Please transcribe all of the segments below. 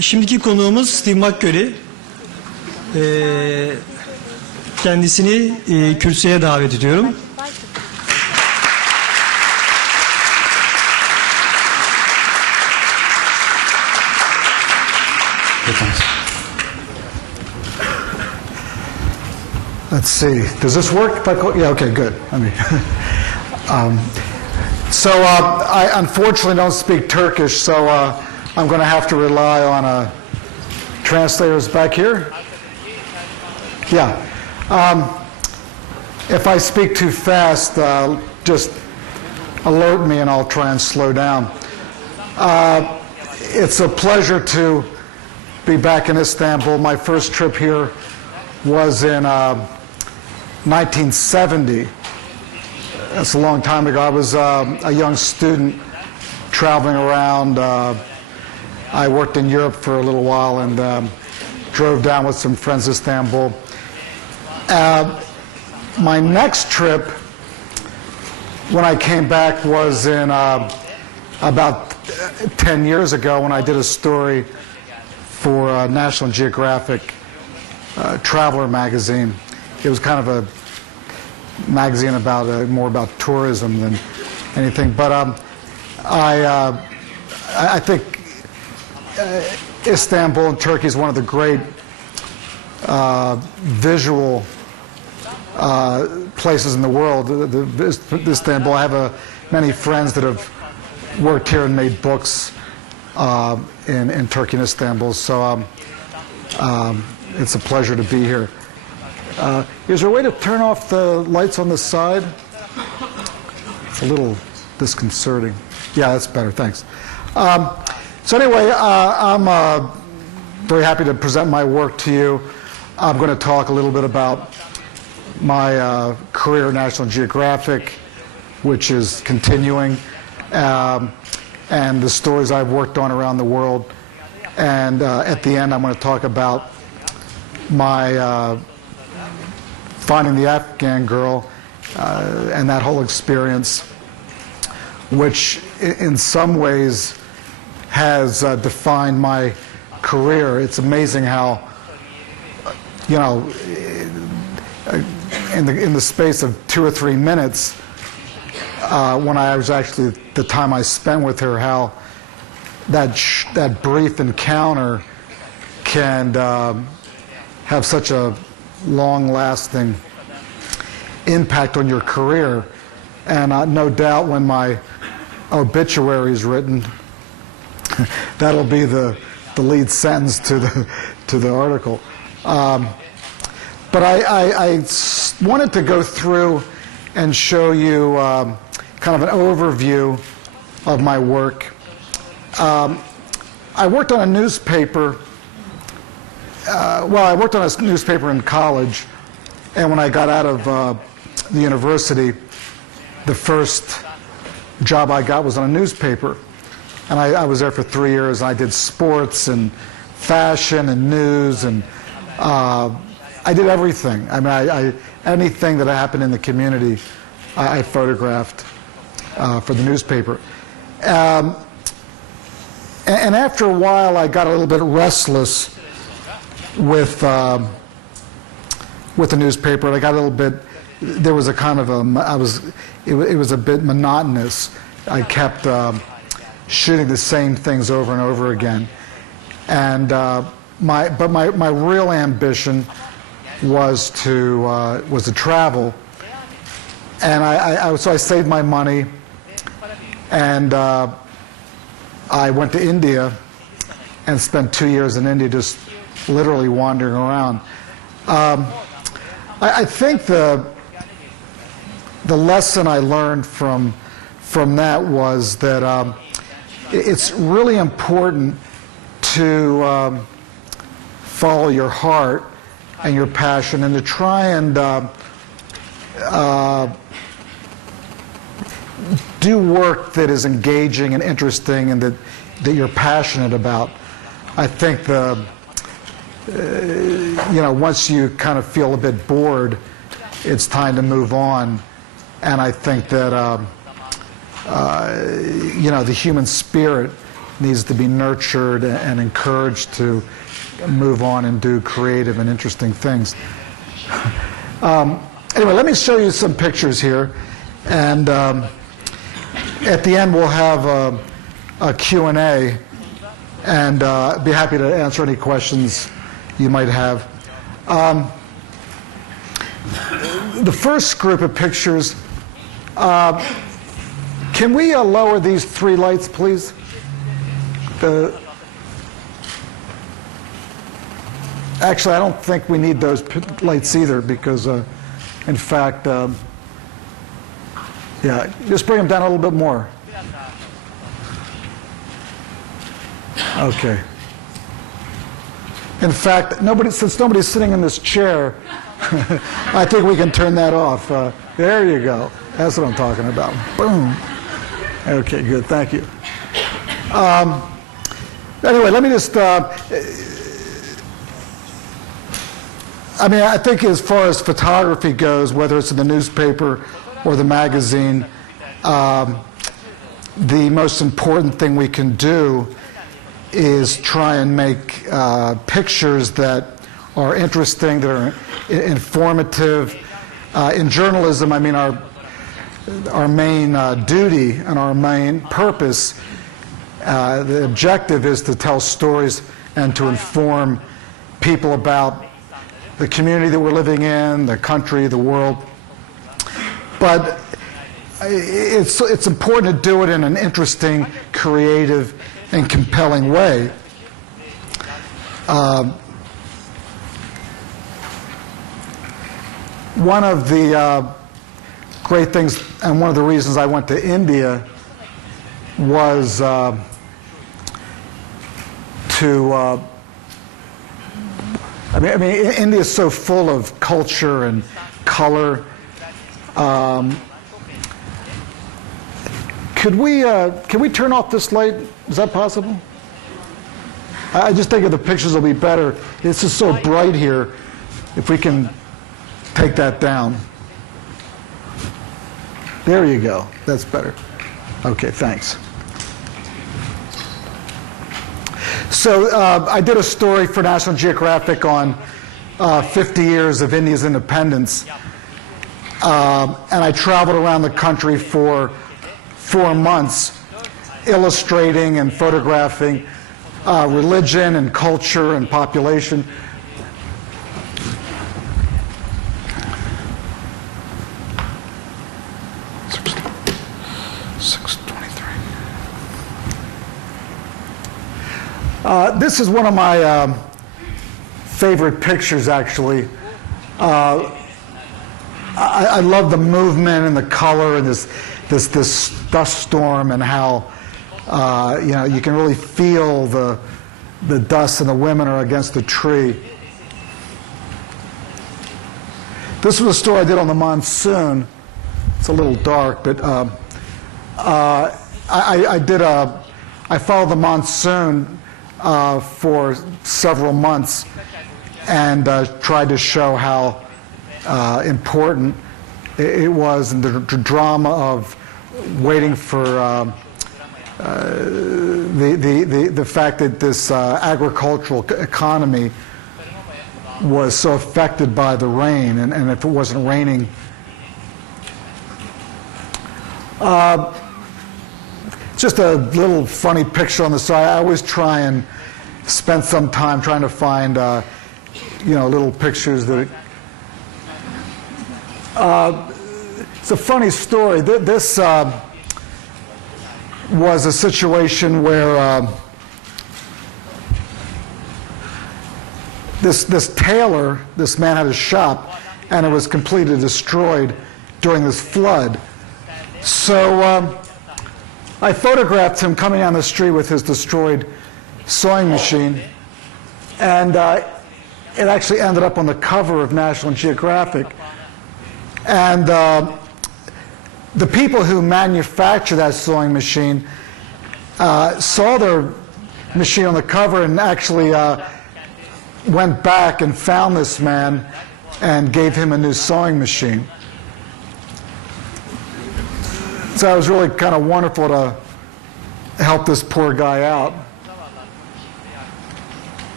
Şimdiki konuğumuz Steve McCURRY. Kendisini kürsüye davet ediyorum. Let's see. Does this work? Yeah. Okay. Good. I mean, I unfortunately don't speak Turkish, so I'm going to have to rely on translators back here. Yeah. If I speak too fast, just alert me and I'll try and slow down. It's a pleasure to be back in Istanbul. My first trip here was in 1970. That's a long time ago. I was a young student traveling around. I worked in Europe for a little while and drove down with some friends to Istanbul. My next trip, when I came back, was in about 10 years ago when I did a story for National Geographic Traveler magazine. It was kind of a magazine about more about tourism than anything. But I think Istanbul in Turkey is one of the great visual places in the world. Istanbul. I have many friends that have worked here and made books in Turkey and Istanbul. So it's a pleasure to be here. Is there a way to turn off the lights on the side? It's a little disconcerting. Yeah, that's better. Thanks. So anyway, I'm very happy to present my work to you. I'm going to talk a little bit about my career at National Geographic, which is continuing, and the stories I've worked on around the world. And at the end, I'm going to talk about my finding the Afghan girl and that whole experience, which in some ways has defined my career. It's amazing how, you know, in the space of 2 or 3 minutes, when I was actually, the time I spent with her, how that brief encounter can have such a long-lasting impact on your career. And no doubt when my obituary is written, that'll be the lead sentence to the article. But I wanted to go through and show you kind of an overview of my work. I worked on a newspaper. I worked on a newspaper in college, and when I got out of the university, the first job I got was on a newspaper. And I was there for 3 years, and I did sports and fashion and news, and I did everything. I mean, anything that happened in the community, I photographed for the newspaper. And after a while, I got a little bit restless with the newspaper. And I got a little bit. There was a kind of it was a bit monotonous. I kept shooting the same things over and over again. And my real ambition was to travel. And so I saved my money, and I went to India and spent 2 years in India, just literally wandering around. I think the lesson I learned from that was that it's really important to follow your heart and your passion, and to try and do work that is engaging and interesting and that you're passionate about. I think once you kind of feel a bit bored, it's time to move on. And I think that the human spirit needs to be nurtured and encouraged to move on and do creative and interesting things. Anyway, let me show you some pictures here, and at the end we'll have a Q&A, and be happy to answer any questions you might have. The first group of pictures, can we lower these three lights, please? Actually, I don't think we need those lights either, because, in fact, yeah, just bring them down a little bit more. Okay. In fact, since nobody's sitting in this chair, I think we can turn that off. There you go. That's what I'm talking about. Boom. Okay, good. Thank you. Anyway, let me just... I mean, I think as far as photography goes, whether it's in the newspaper or the magazine, the most important thing we can do is try and make pictures that are interesting, that are informative. In journalism, I mean, our main duty and our main purpose, the objective is to tell stories and to inform people about the community that we're living in, the country, the world. But it's important to do it in an interesting, creative, and compelling way. One of the great things, and one of the reasons I went to India, was to I mean, India is so full of culture and color. Can we turn off this light? Is that possible? I just think the pictures will be better. It's just so bright here. If we can take that down. There you go. That's better. Okay, thanks. So I did a story for National Geographic on 50 years of India's independence. And I traveled around the country for 4 months illustrating and photographing religion and culture and population. This is one of my favorite pictures, actually. I love the movement and the color and this dust storm, and how you can really feel the dust, and the women are against the tree. This was a story I did on the monsoon. It's a little dark, but I followed the monsoon for several months, and tried to show how important it was, and the drama of waiting for the fact that this agricultural economy was so affected by the rain, and if it wasn't raining. Just a little funny picture on the side. I always try and spend some time trying to find little pictures that it's a funny story. This was a situation where this tailor, this man had a shop, and it was completely destroyed during this flood. So I photographed him coming down the street with his destroyed sewing machine, and it actually ended up on the cover of National Geographic. And the people who manufactured that sewing machine saw their machine on the cover, and actually went back and found this man and gave him a new sewing machine. So it was really kind of wonderful to help this poor guy out.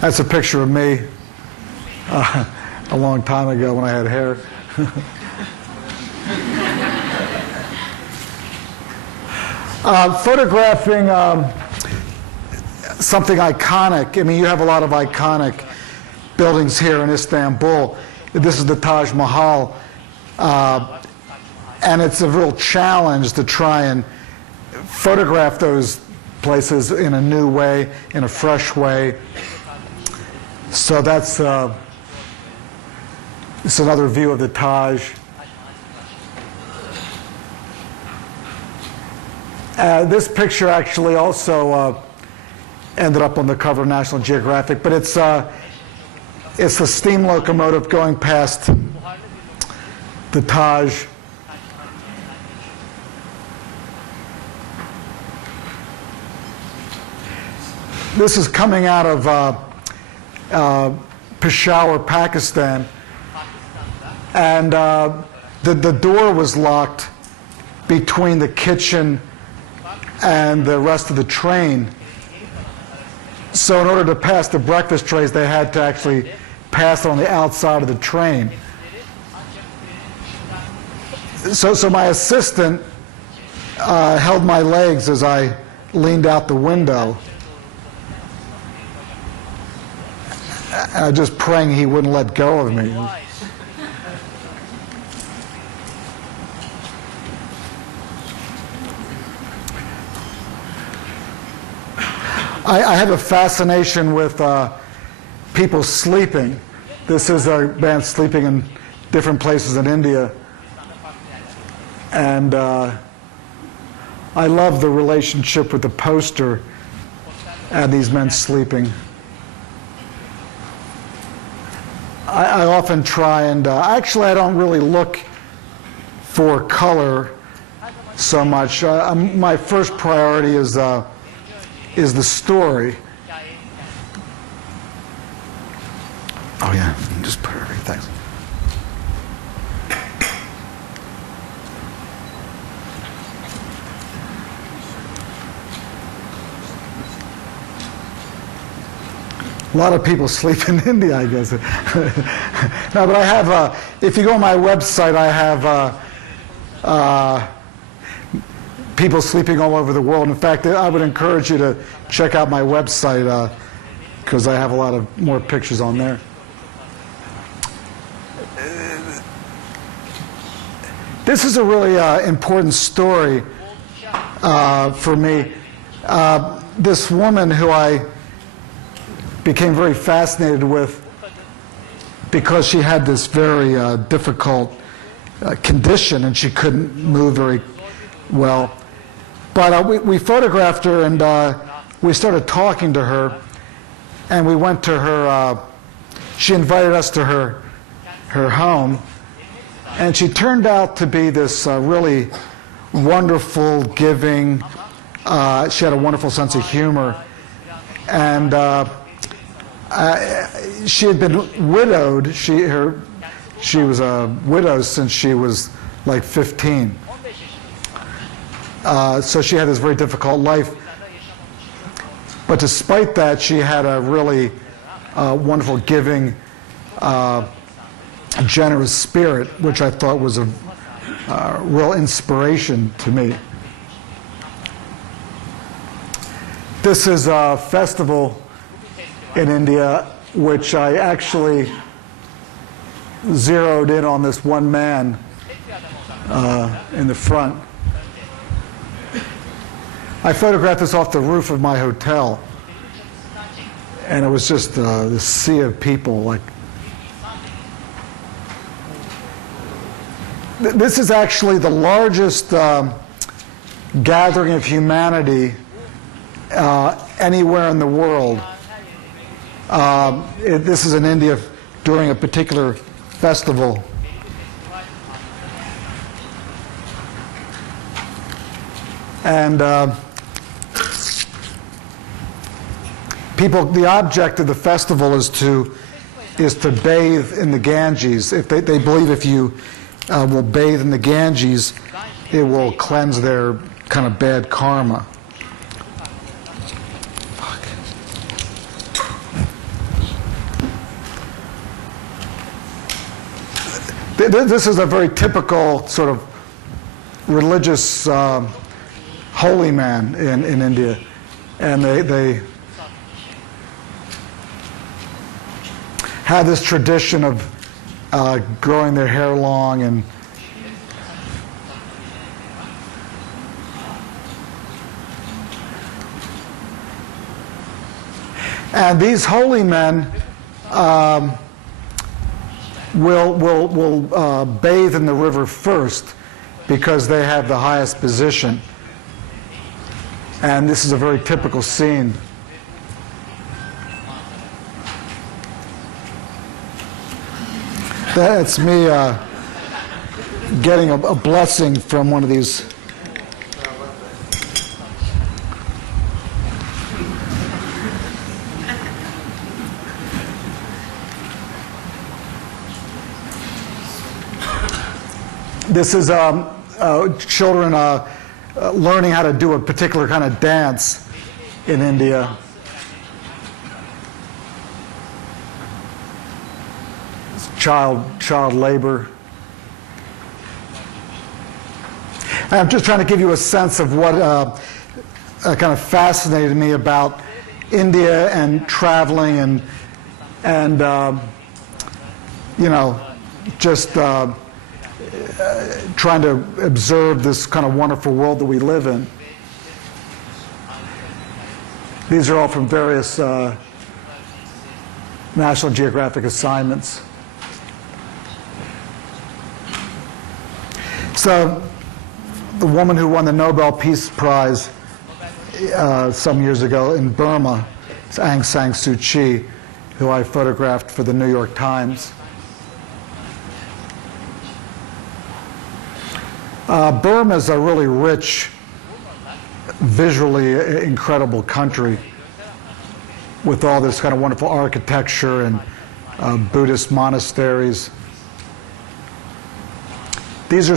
That's a picture of me a long time ago when I had hair. Photographing something iconic. I mean, you have a lot of iconic buildings here in Istanbul. This is the Taj Mahal, and it's a real challenge to try and photograph those places in a new way, in a fresh way. So that's it's another view of the Taj. This picture actually also ended up on the cover of National Geographic, but it's a steam locomotive going past the Taj. This is coming out of Peshawar, Pakistan, and the door was locked between the kitchen and the rest of the train. So in order to pass the breakfast trays, they had to actually pass it on the outside of the train. So my assistant held my legs as I leaned out the window, just praying he wouldn't let go of me. I have a fascination with people sleeping. This is a man sleeping in different places in India. And I love the relationship with the poster and these men sleeping. I often try and, actually I don't really look for color so much. My first priority is the story. Oh yeah, just put it right, thanks. A lot of people sleep in India, I guess. No, but I have, if you go on my website, I have people sleeping all over the world. In fact, I would encourage you to check out my website because I have a lot of more pictures on there. This is a really important story for me. This woman who I became very fascinated with because she had this very difficult condition and she couldn't move very well. But we photographed her and we started talking to her, and we went to her, she invited us to her home, and she turned out to be this really wonderful, giving, she had a wonderful sense of humor, and she had been widowed. She was a widow since she was like 15. So she had this very difficult life. But despite that, she had a really wonderful, giving, generous spirit, which I thought was a real inspiration to me. This is a festival in India, which I actually zeroed in on this one man in the front. I photographed this off the roof of my hotel, and it was just this sea of people. Like, this is actually the largest gathering of humanity anywhere in the world. This is in India during a particular festival. And people, the object of the festival is to bathe in the Ganges. If they believe if you will bathe in the Ganges, it will cleanse their kind of bad karma. This is a very typical sort of religious holy man in India, and they have this tradition of growing their hair long and these holy men will bathe in the river first because they have the highest position. And this is a very typical scene. That's me getting a blessing from one of these. This is children learning how to do a particular kind of dance in India. It's child labor. And I'm just trying to give you a sense of what kind of fascinated me about India and traveling and you know, just trying to observe this kind of wonderful world that we live in. These are all from various National Geographic assignments. So the woman who won the Nobel Peace Prize some years ago in Burma is Aung San Suu Kyi, who I photographed for the New York Times. Burma is a really rich, visually incredible country with all this kind of wonderful architecture and Buddhist monasteries. These are